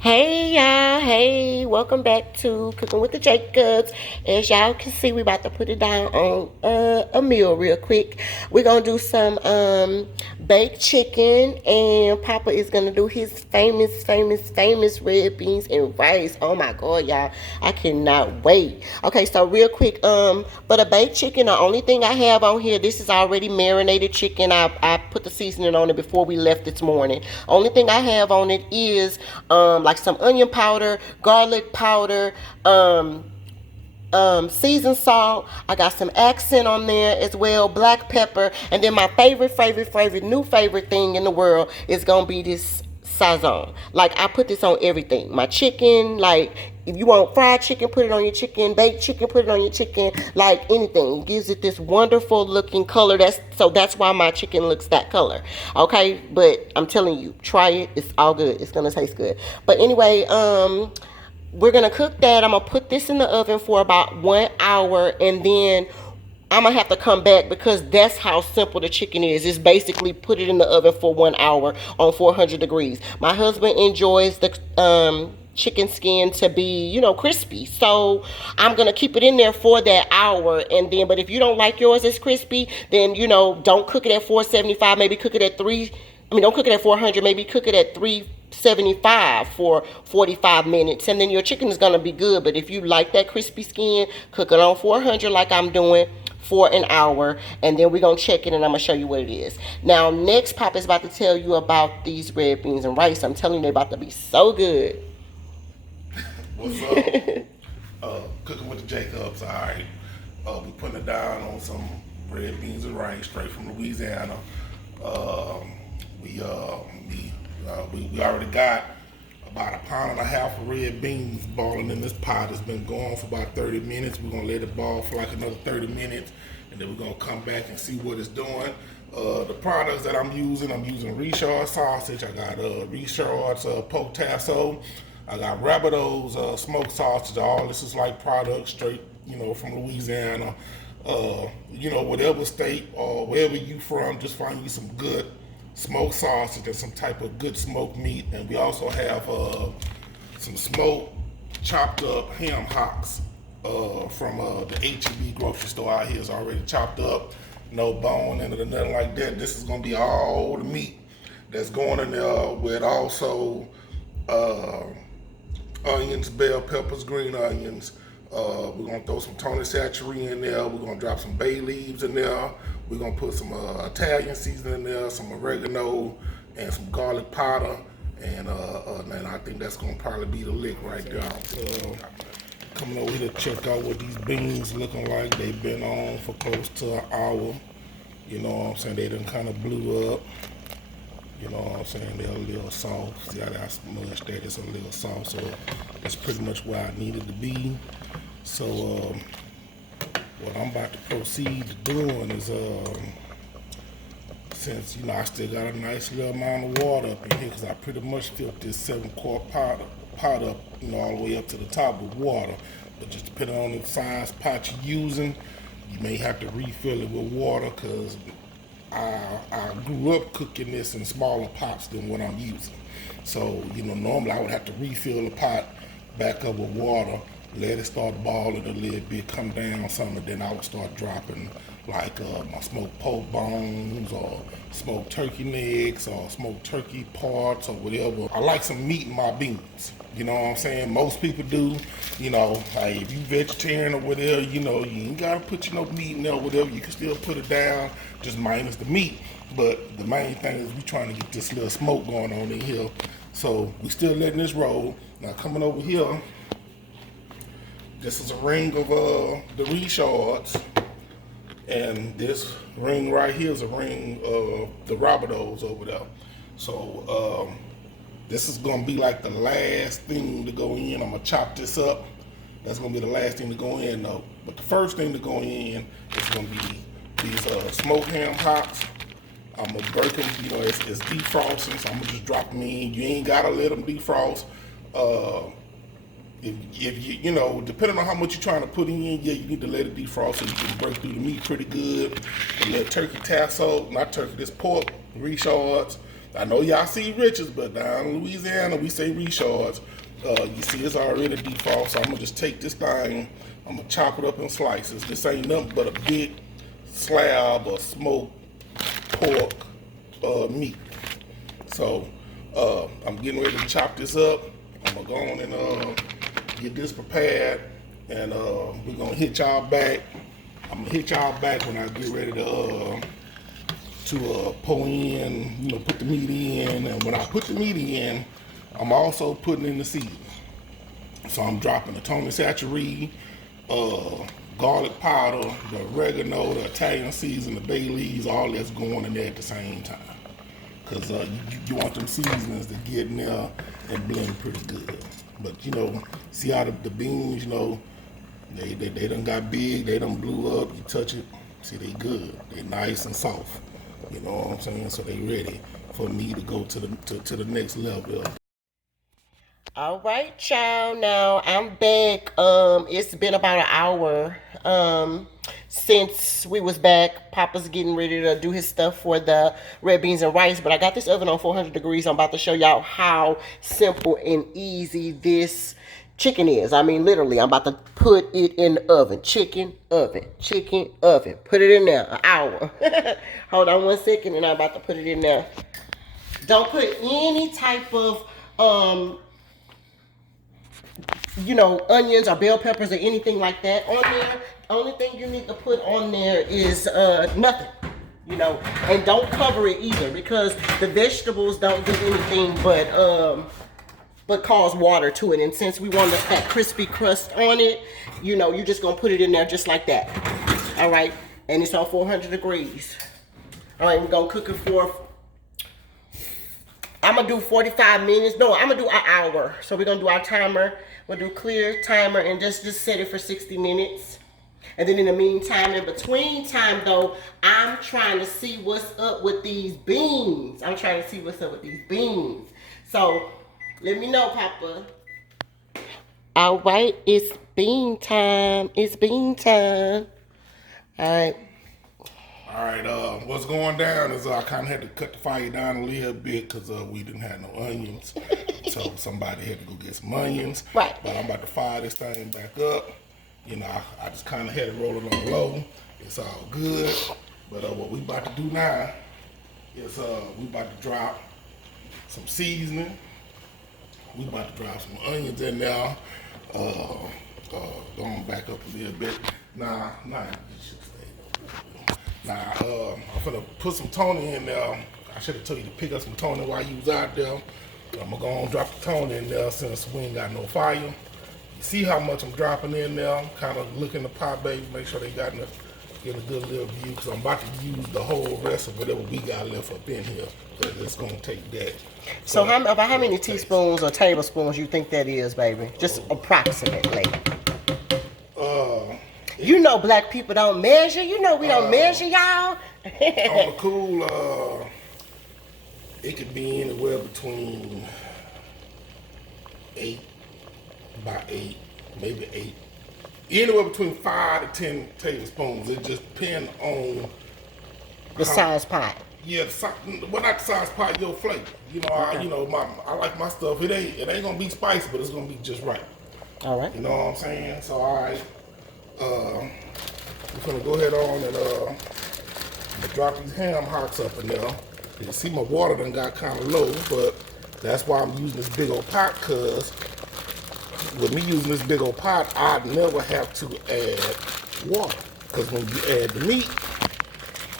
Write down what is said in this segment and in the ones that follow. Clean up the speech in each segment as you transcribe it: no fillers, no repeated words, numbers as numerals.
Hey y'all, hey, welcome back to Cooking with the Jacobs. As y'all can see, we about to put it down on a meal real quick. We're gonna do some baked chicken, and Papa is gonna do his famous red beans and rice. Oh my god, y'all, I cannot wait. Okay, so real quick, for the baked chicken, the only thing I have on here, this is already marinated chicken. I put the seasoning on it before we left this morning. Only thing I have on it is like some onion powder, garlic powder, seasoned salt. I got some accent on there as well, black pepper, and then my new favorite thing in the world is gonna be this sazon. Like I put this on everything. My chicken, like if you want fried chicken, put it on your chicken. Baked chicken, put it on your chicken. Like anything, it gives it this wonderful looking color. That's why my chicken looks that color. Okay, but I'm telling you, try it. It's all good. It's gonna taste good. But anyway, we're gonna cook that. I'm gonna put this in the oven for about 1 hour, and then I'm gonna have to come back because that's how simple the chicken is. It's basically put it in the oven for 1 hour on 400 degrees. My husband enjoys the chicken skin to be, crispy. So I'm gonna keep it in there for that hour, and then. But if you don't like yours as crispy, then don't cook it at 475. Maybe cook it at three. Don't cook it at 400. Maybe cook it at 375 for 45 minutes, and then your chicken is gonna be good. But if you like that crispy skin, cook it on 400 like I'm doing for an hour, and then we're gonna check it and I'm gonna show you what it is. Now next, Pop is about to tell you about these red beans and rice. I'm telling you, they're about to be so good. What's up? Cooking with the Jacobs. All right. We putting it down on some red beans and rice straight from Louisiana. We already got about 1.5 pounds of red beans boiling in this pot. It's been going for about 30 minutes. We're gonna let it boil for like another 30 minutes, and then we're gonna come back and see what it's doing. The products that I'm using Richard sausage. I got Richard's pork tasso. I got Rabbito's smoked sausage. All this is like products straight, from Louisiana. Whatever state or wherever you from, just find you some good smoked sausage and some type of good smoked meat. And we also have some smoked chopped up ham hocks from the H-E-B grocery store out here. Is already chopped up, no bone in it or nothing like that. This is gonna be all the meat that's going in there with also onions, bell peppers, green onions. We're gonna throw some Tony Chachere in there. We're gonna drop some bay leaves in there. We're gonna put some Italian seasoning in there, some oregano, and some garlic powder. And I think that's gonna probably be the lick right there. Coming over here to check out what these beans looking like. They've been on for close to an hour. You know what I'm saying? They done kind of blew up. You know what I'm saying? They're a little soft. See how that's much that it's a little soft. So that's pretty much where I needed to be. So what I'm about to proceed to doing is since I still got a nice little amount of water up in here, because I pretty much filled this 7-quart pot up, all the way up to the top with water. But just depending on the size pot you're using, you may have to refill it with water, because I grew up cooking this in smaller pots than what I'm using. So, normally I would have to refill the pot back up with water, let it start boiling a little bit, come down some, and then I would start dropping like my smoked pork bones or smoked turkey necks or smoked turkey parts or whatever. I like some meat in my beans. You know what I'm saying? Most people do. Like if you vegetarian or whatever, you ain't gotta put no meat in there or whatever. You can still put it down, just minus the meat. But the main thing is we trying to get this little smoke going on in here. So we still letting this roll. Now coming over here, this is a ring of the Richards. And this ring right here is a ring of the Rabbito's over there. So this is gonna be like the last thing to go in. I'm gonna chop this up. That's gonna be the last thing to go in though. But the first thing to go in is gonna be these smoked ham hocks. I'm gonna break them, it's defrosting, so I'm gonna just drop them in. You ain't gotta let them defrost. if you know, depending on how much you're trying to put in, yeah, you need to let it defrost so you can break through the meat pretty good. And that turkey tassel, not turkey, this pork, rechards. I know y'all see Richards, but down in Louisiana we say rechards. You see it's already defrost, so I'm gonna just take this thing, I'm gonna chop it up in slices. This ain't nothing but a big slab of smoked pork meat. So I'm getting ready to chop this up. I'm gonna go on and get this prepared, and we're gonna hit y'all back. I'm gonna hit y'all back when I get ready to pull in, you know, put the meat in. And when I put the meat in, I'm also putting in the seasoning. So I'm dropping the Tony Satchery, garlic powder, the oregano, the Italian season, the bay leaves, all that's going in there at the same time. Because you want them seasonings to get in there and blend pretty good. But you know, see how the beans, you know, they done got big, they done blew up, you touch it, see they good, they nice and soft. You know what I'm saying? So they ready for me to go to the next level. All right, y'all. Now I'm back. It's been about an hour since we was back. Papa's getting ready to do his stuff for the red beans and rice, but I got this oven on 400 degrees. I'm about to show y'all how simple and easy this chicken is. I mean, literally, I'm about to put it in the oven. Chicken oven. Put it in there. An hour. Hold on 1 second, and I'm about to put it in there. Don't put any type of you know, onions or bell peppers or anything like that on there. Only thing you need to put on there is nothing, you know, and don't cover it either, because the vegetables don't do anything but cause water to it. And since we want that crispy crust on it, you know, you're just gonna put it in there just like that. All right, and it's on 400 degrees. All right, we're gonna cook it for, I'm gonna do 45 minutes. No, I'm gonna do an hour. So we're gonna do our timer. We'll do clear timer and just set it for 60 minutes. And then in the meantime, in between time though, I'm trying to see what's up with these beans. So let me know, Papa. All right, it's bean time. All right. All right, what's going down is I kind of had to cut the fire down a little bit because we didn't have no onions. So somebody had to go get some onions. Right. But I'm about to fire this thing back up. You know, I just kind of had it rolling on low. It's all good. But what we about to do now is we about to drop some seasoning. We about to drop some onions in there. Going back up a little bit. Nah, you should stay. Now, I'm gonna put some Tony in there. I should have told you to pick up some Tony while you was out there. I'm gonna go on and drop the Tony in there since we ain't got no fire. You see how much I'm dropping in there. I'm kind of looking the pot, baby, make sure they got enough, get a good little view, because I'm about to use the whole rest of whatever we got left up in here. It's gonna take that. So about how many teaspoons or tablespoons you think that is, baby? Just approximately. You know black people don't measure. You know we don't measure, y'all. On the cool, it could be anywhere between 8 by 8, maybe 8. Anywhere between 5 to 10 tablespoons. It just depends on the size pot. Yeah, well, not the size pot, your flavor. You know, okay. I like my stuff. It ain't gonna be spicy, but it's gonna be just right. All right. You know what I'm saying? So all right. We're gonna go ahead on and drop these ham hocks up in there. You see my water done got kind of low, but that's why I'm using this big old pot, because with me using this big old pot, I never have to add water. Because when you add the meat,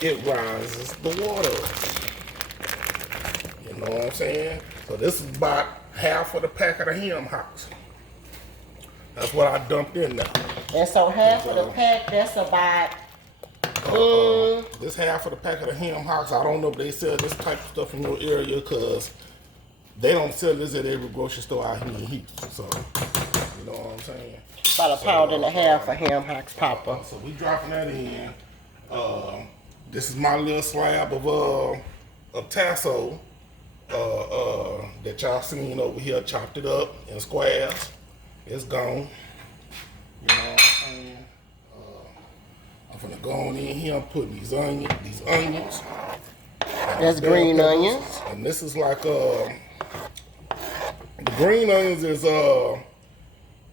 it rises the water. You know what I'm saying? So this is about half of the pack of the ham hocks. That's what I dumped in there. And so half of the pack, that's about... this half of the pack of the ham hocks, I don't know if they sell this type of stuff in your area, because they don't sell this at every grocery store out here in Houston. So, you know what I'm saying? About a pound and a half of ham hocks, Papa. So we dropping that in. This is my little slab of tassel that y'all seen over here. Chopped it up in squares. It's gone. You know what I'm saying? I'm gonna go on in here. I'm putting these onions. That's Bell green peppers. onions. And this is like the green onions is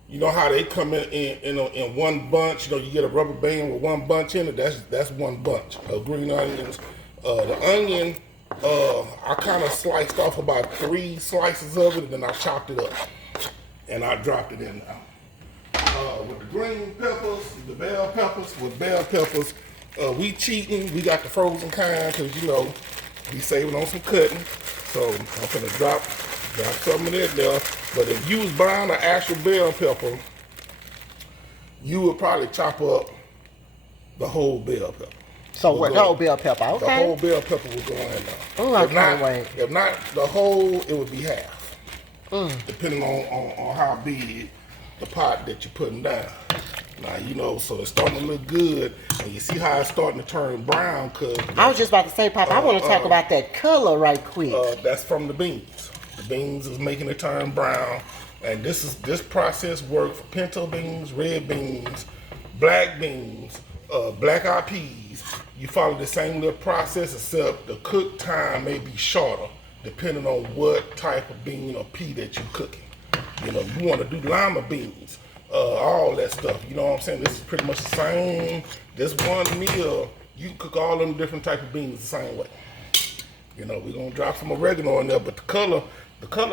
you know how they come in one bunch. You know, you get a rubber band with one bunch in it. That's one bunch of green onions. The onion, I kind of sliced off about 3 slices of it, and then I chopped it up and I dropped it in there. With the green peppers, the bell peppers, with bell peppers, we cheating. We got the frozen kind because, you know, we saving on some cutting. So I'm gonna drop some of that there. But if you was buying an actual bell pepper, you would probably chop up the whole bell pepper. So what? The whole bell pepper. Okay. The whole bell pepper would go in there. Oh, I can't wait. If not the whole, it would be half. Depending on how big the pot that you're putting down. Now, you know, so it's starting to look good, and you see how it's starting to turn brown. Cause I was just about to say, Papa, I want to talk about that color right quick. That's from the beans. The beans is making it turn brown, and this process works for pinto beans, red beans, black beans, black-eyed peas. You follow the same little process, except the cook time may be shorter, depending on what type of bean or pea that you're cooking. You know, you want to do lima beans, all that stuff. You know what I'm saying? This is pretty much the same. This one meal, you can cook all them different type of beans the same way. You know, we're gonna drop some oregano in there, but the color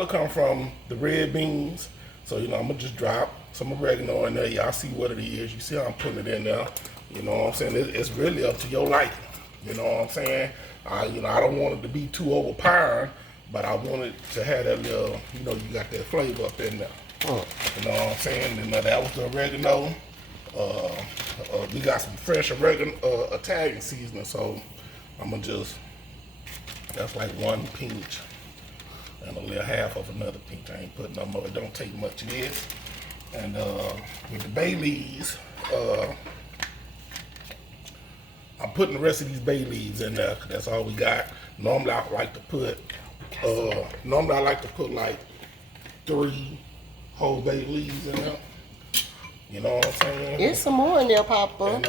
come from the red beans. So, you know, I'm gonna just drop some oregano in there. Y'all see what it is. You see how I'm putting it in there. You know what I'm saying? It's really up to your liking. You know what I'm saying? You know, I don't want it to be too overpowering, but I want it to have that little, you know, you got that flavor up in there. You know what I'm saying? And that was the oregano. We got some fresh oregano, Italian seasoning, so I'm gonna just, that's like 1 pinch and a little half of another pinch. I ain't putting no more. It don't take much of this. And with the bay leaves, I'm putting the rest of these bay leaves in there, 'cause that's all we got. Normally I like to put like 3 whole bay leaves in there. You know what I'm saying? There's some more in there, Papa.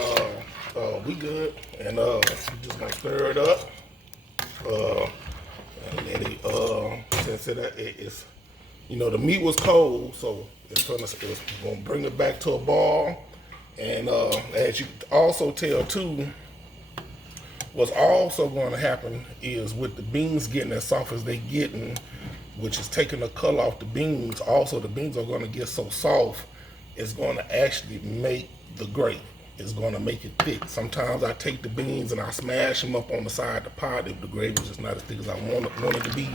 And we good. And we just gonna stir it up. And let it since it's, you know, the meat was cold, so it's gonna bring it back to a ball. And as you also tell too, what's also going to happen is with the beans getting as soft as they getting, which is taking the color off the beans, also the beans are going to get so soft, it's going to actually make the gravy. It's going to make it thick. Sometimes I take the beans and I smash them up on the side of the pot if the gravy is just not as thick as I want it to be.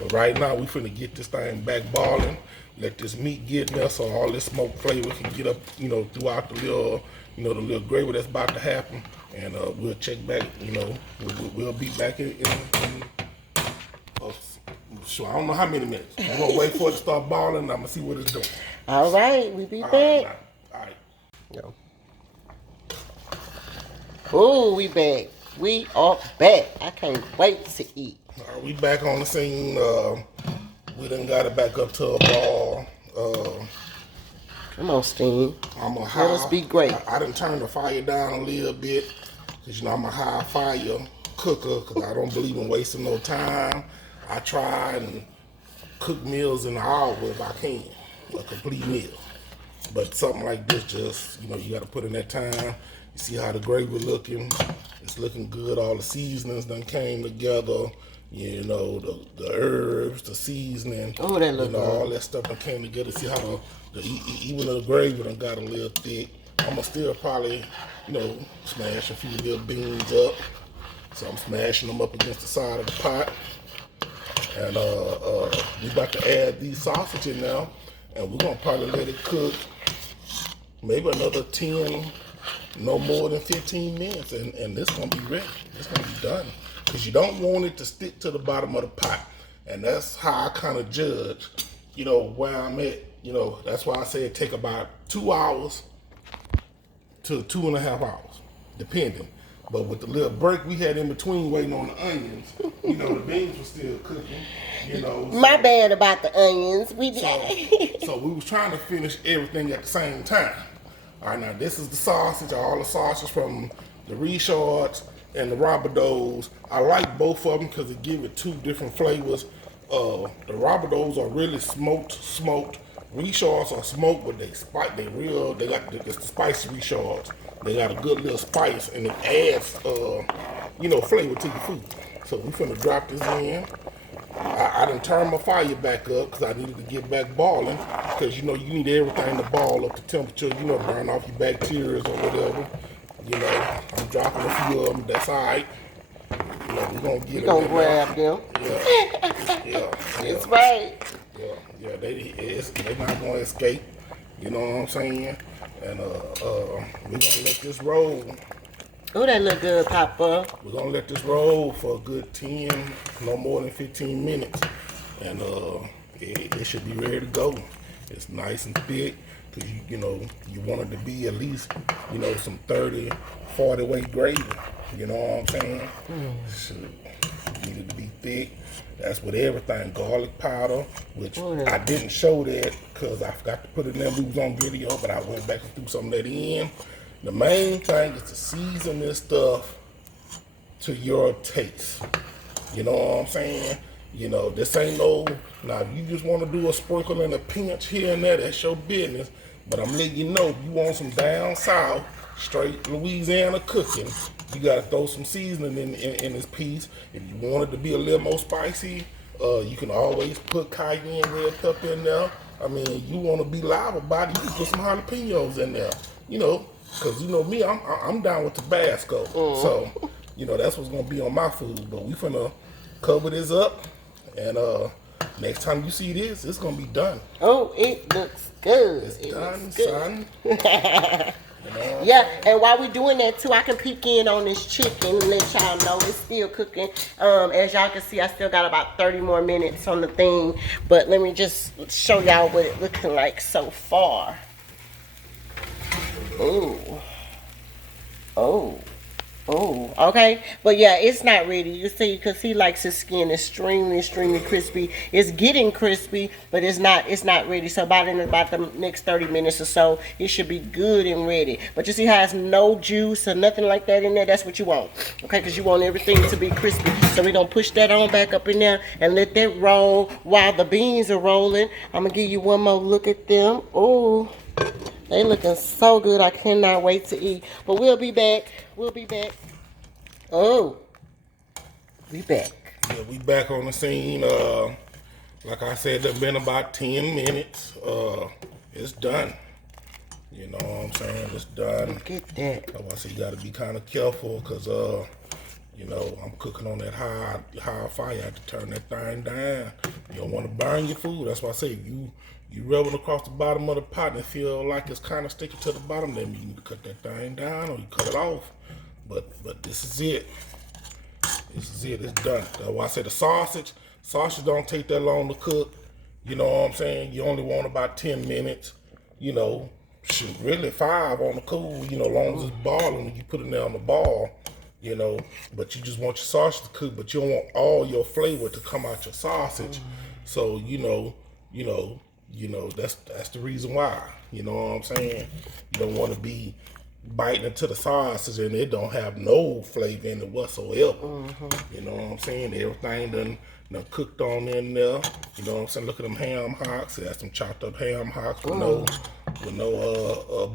But right now we finna get this thing back boiling, let this meat get in there so all this smoke flavor can get up, you know, throughout the little, you know, the little gravy that's about to happen. And we'll check back, you know, we'll be back in sure, I don't know how many minutes. I'm gonna wait for it to start boiling and I'm gonna see what it's doing. All right, we be back. All right. Yo. Oh, we back. We are back. I can't wait to eat. All right, we back on the scene. We done got it back up to a ball. Come on, Steen. I'm a high. Let us be great. I done turned the fire down a little bit, cause you know I'm a high fire cooker, cause I don't believe in wasting no time. I try and cook meals in an hour if I can, a complete meal. But something like this, just, you know, you got to put in that time. You see how the gravy looking? It's looking good. All the seasonings done came together. You know, the herbs, the seasoning. Oh, that look you know, good. all that stuff done came together. See how even the gravy done got a little thick. I'm gonna still probably, you know, smash a few little beans up. So I'm smashing them up against the side of the pot. And we about to add these sausage in now, and we're gonna probably let it cook maybe another 10, no more than 15 minutes, and this gonna be ready. It's gonna be done, because you don't want it to stick to the bottom of the pot, and that's how I kind of judge, you know, where I'm at. You know, that's why I say it take about 2 hours to 2.5 hours, depending. But with the little break we had in between waiting on the onions, you know, the beans were still cooking. You know, My bad about the onions. We so, did. so we was trying to finish everything at the same time. All right, now this is the sausage, all the sausage from the Richards and the Robideaus. I like both of them because they give it two different flavors. The Robideaus are really smoked. Richards are smoked, but they got it's the spicy Richards. They got a good little spice, and it adds, flavor to your food. So we finna drop this in. I done turned my fire back up because I needed to get back boiling. Because you need everything to boil up to temperature, to burn off your bacteria or whatever. I'm dropping a few of them. That's all right. We're gonna get We're gonna grab them. Yeah. That's right. Yeah, they not gonna escape. You know what I'm saying? And we're gonna let this roll. Oh, that look good, Papa. We're gonna let this roll for a good 10, no more than 15 minutes. And it should be ready to go. It's nice and thick, because you want it to be at least, some 30, 40 weight gravy. You know what I'm saying? Should need it to be thick. That's with everything. Garlic powder, which I didn't show that because I forgot to put it in. We was on video, but I went back and threw some of that in. The main thing is to season this stuff to your taste. You know what I'm saying? This ain't now if you just want to do a sprinkle and a pinch here and there, that's your business. But I'm letting you know, if you want some down south, straight Louisiana cooking, you gotta throw some seasoning in this piece. If you want it to be a little more spicy, you can always put cayenne red pepper in there. I mean, you want to be live about it, you can put some jalapenos in there. Because me, I'm down with Tabasco. So, that's what's gonna be on my food. But we finna cover this up, and next time you see this, it's gonna be done. Oh, it looks good. It's done, son. Yeah, and while we're doing that too, I can peek in on this chicken and let y'all know it's still cooking. As y'all can see, I still got about 30 more minutes on the thing. But let me just show y'all what it's looking like so far. Ooh. Oh, okay. But yeah, it's not ready. You see, because he likes his skin extremely crispy. It's getting crispy, but it's not ready. So about the next 30 minutes or so, it should be good and ready. But you see how it's no juice or nothing like that in there? That's what you want. Okay, because you want everything to be crispy. So we're going to push that on back up in there and let that roll while the beans are rolling. I'm going to give you one more look at them. Oh, they looking so good. I cannot wait to eat. But we'll be back. Oh, we back. Yeah, we back on the scene. Like I said, it's been about 10 minutes. It's done. You know what I'm saying? It's done. Look at that. I say you got to be kind of careful because, I'm cooking on that high fire. I have to turn that thing down. You don't want to burn your food. That's why I say you rub it across the bottom of the pot and feel like it's kind of sticking to the bottom, then you need to cut that thing down or you cut it off. But this is it. It's done. That's why I say the sausage don't take that long to cook. You know what I'm saying? You only want about 10 minutes. Shoot, really 5 on the cool. Long as it's boiling when you put it there on the ball. But you just want your sausage to cook, but you don't want all your flavor to come out your sausage. So that's the reason why. You know what I'm saying? You don't want to be biting into the sausage and it don't have no flavor in it whatsoever. You know what I'm saying? Everything done cooked on in there. You know what I'm saying? Look at them ham hocks. That's some chopped up ham hocks with no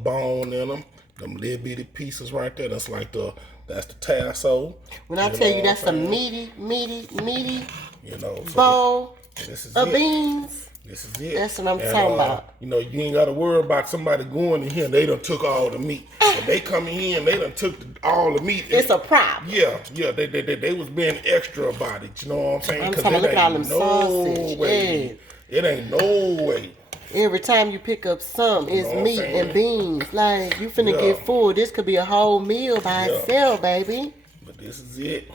bone in them. Them little bitty pieces right there. That's the tasso. When I tell you that's a meaty so bowl this is of it. beans. This is it. That's what I'm talking about. You ain't got to worry about somebody going in here and they done took all the meat. If they come in here and they done took all the meat. It's a prop. Yeah. They was being extra about it. You know what I'm saying? I'm talking about look at all them sausage. It ain't no way. Every time you pick up some, it's meat and beans. Like, you finna get full. This could be a whole meal by itself, baby. But this is it.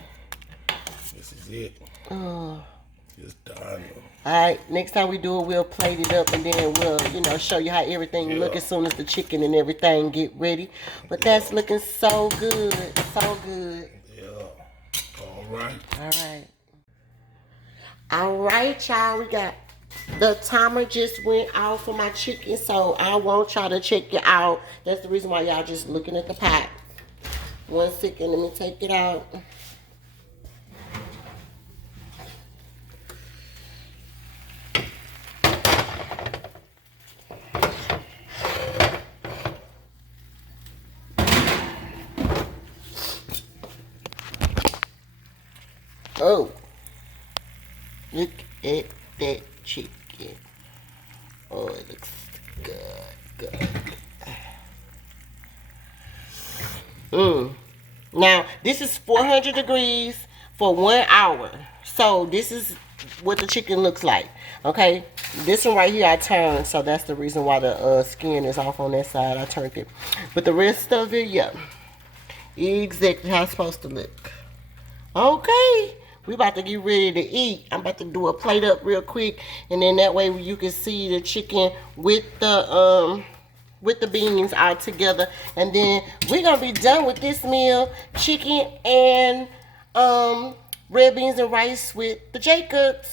It's done. Alright, next time we do it, we'll plate it up and then we'll, show you how everything look as soon as the chicken and everything get ready. But that's looking so good. So good. Yeah. All right. Alright. Alright, y'all. We got the timer just went off for my chicken, so I want y'all to check it out. That's the reason why y'all just looking at the pot. 1 second, let me take it out. Oh, look at that chicken. Oh, it looks good. Now, this is 400 degrees for 1 hour. So, this is what the chicken looks like. Okay? This one right here I turned. So, that's the reason why the skin is off on that side. I turned it. But the rest of it, yeah. Exactly how it's supposed to look. Okay. We about to get ready to eat. I'm about to do a plate up real quick. And then that way you can see the chicken with the beans all together. And then we're gonna be done with this meal. Chicken and red beans and rice with the Jacobs.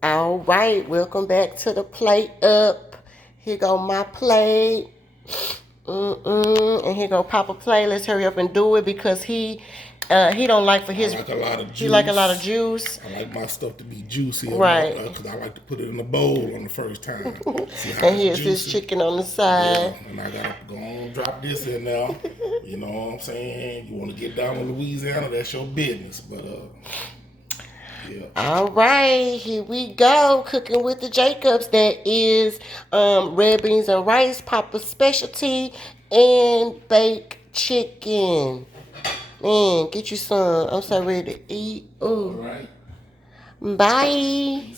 All right, welcome back to the plate up. Here go my plate. And here go Papa play. Let's hurry up and do it because he don't like for his. I like a lot of juice. He like a lot of juice. I like my stuff to be juicy, right? Because I like to put it in a bowl on the first time. And here's his chicken on the side. Yeah, and I gotta go on drop this in there. You know what I'm saying? You want to get down in Louisiana? That's your business. But yeah. All right, here we go. Cooking with the Jacobs. That is red beans and rice, Papa's specialty, and baked chicken. Man, get you some. I'm so ready to eat. Ooh. All right. Bye.